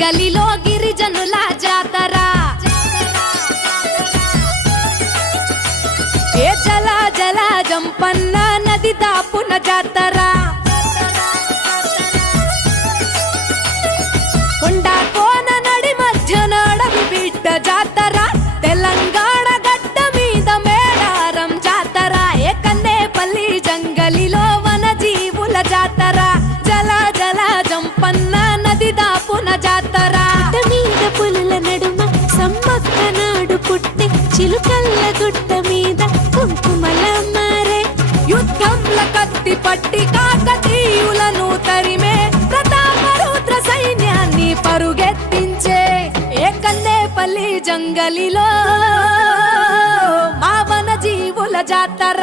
జంగలిలో గిరిజనుల జాతర ఏ జల జల జంపన్న నది దాపున జాతర కొండా కోన నడి మధ్య నడవి బిడ్డ జాతర తెలంగాణ గడ్డ మీద మేడారం జాతర ఏ కన్నేపల్లి జంగలిలో వన జీవుల జాతర జల జల జంపన్న నది దాపున జాతర మీద పులుల నడుమ సమ్మక్క నాడు పుట్టి చిలుకల్ల గుట్ట మీద కుంకుమల మారే యుద్ధంల కత్తి పట్టి కాకతీయులను తరిమే ప్రతాపరుద్ర సైన్యాన్ని పరుగెత్తించే ఏ కన్నేపల్లి జంగలిలో మా వన జీవుల జాతర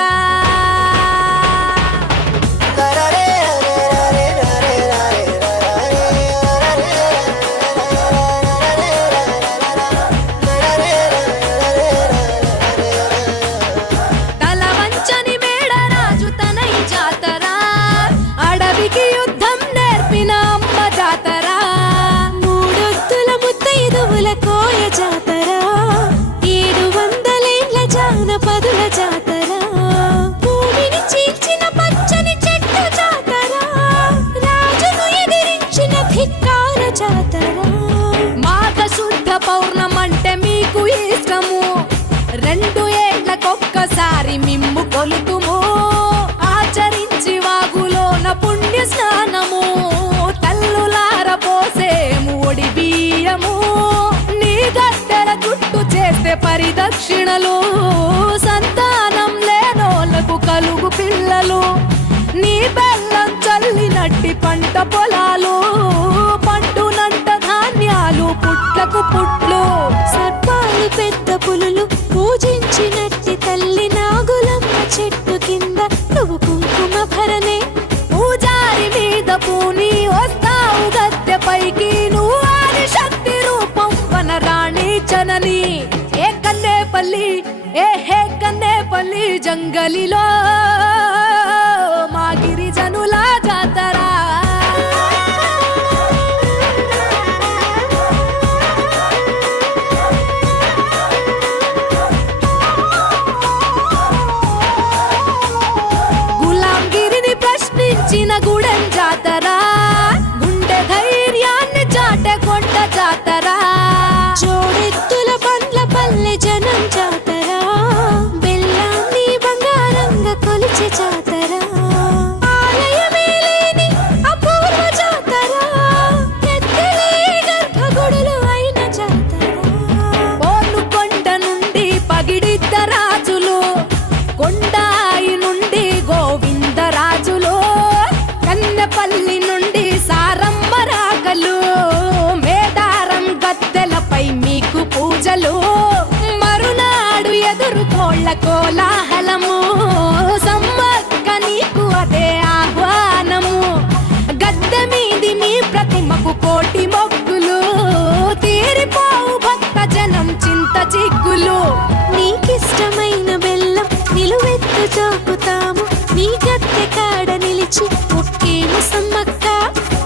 కోయ జాతర 700 జానపదుల జాతర భూమిని చీల్చిన పచ్చని చెట్టు జాతర రాజును ఎదిరించిన ధిక్కార జాతర మాఘ శుద్ధ పౌర్ణమంటే మీకు ఇష్టము 2 ఏళ్లకొక్కసారి మిమ్ము కొలుతుము ఆచరించి వాగులోన పుణ్య స్నానము తల్లులార పోసేము ఒడి బియ్యము గద్దెల చుట్టూ చేస్తే పరిదక్షిణలు సంతానం లేనోళ్లకు కలుగు పిల్లలు నీ బెల్లం చల్లినట్టి పంట పొలాలు పండునంట ధాన్యాలు పుట్లకు పుట్లు సర్పాలు పెద్ద పులులు పూజించినట్టి తల్లి నాగులమ్మ చెట్టు కింద నువ్వు కుంకుమ భరణే పూజారి మీద పూని వస్తావు గద్దె పైకి నువ్వు ఆది శక్తి రూపం వనరాణి చనని ఏ కన్నేపల్లి హే కన్నేపల్లి జంగలిలో మా గిరిజనుల జాతర గులాంగిరిని ప్రశ్నించిన గుడెం జాతర గుండె ధైర్యాన్ని చాటే కొండ జాతర జోడెత్తుల పండ్ల పల్లె జనం జాతర బెల్లాన్ని బంగారంగా కొలిచే జాతర ఆలయమే లేని అపూర్వ జాతర ఎత్తలే గర్భగుడులు అయిన జాతర పోను కొండ నుండి పగిడిద్ద రాజులు కొండాయి నుండి గోవిందరాజులు కన్నెపల్లి నుండి సారమ్మ రాకలు మేడారం గద్దెలపై మీకు పూజలు మరునాడు ఎదురుకోళ్ల కోలాహలము సమ్మక్క నీకు అదే ఆహ్వానము గద్దె మీది నీ ప్రతిమకు కోటి మొక్కులు తీరిపోవు భక్త జనం చింత చిక్కులు నీకిష్టమైన బెల్లం నిలువెత్తు చాపుతాము నీ గద్దె కాడ నిలిచి ఒక్కేము సమ్మక్క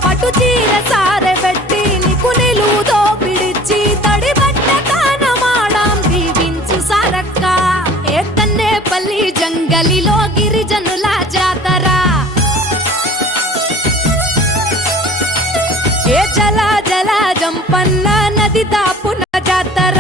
పటు చీర సారె పెట్టి నీకు నిలువుతో పిడిచి తడి బట్ట తానమాడాం దీవించు సారక్క ఏ కన్నేపల్లి జంగలిలో గిరిజనుల జాతర ఏ జల జల జంపన్న నది దాపున జాతర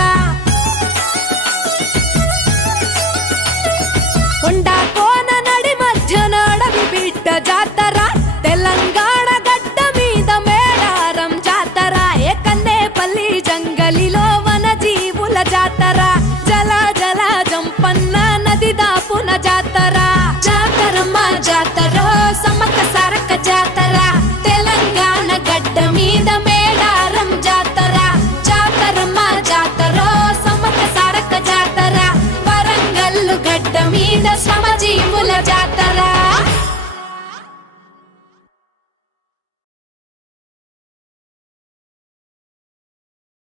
కొండా కోన నడి మధ్య నడవి బిడ్డ జాతర తెలంగాణ గడ్డ మీద మేడారం జాతర ఏ కన్నేపల్లి జంగలిలో వన జీవుల జాతర జల జల జంపన్న నది దాపున జాతర జాతరమ్మ జాతర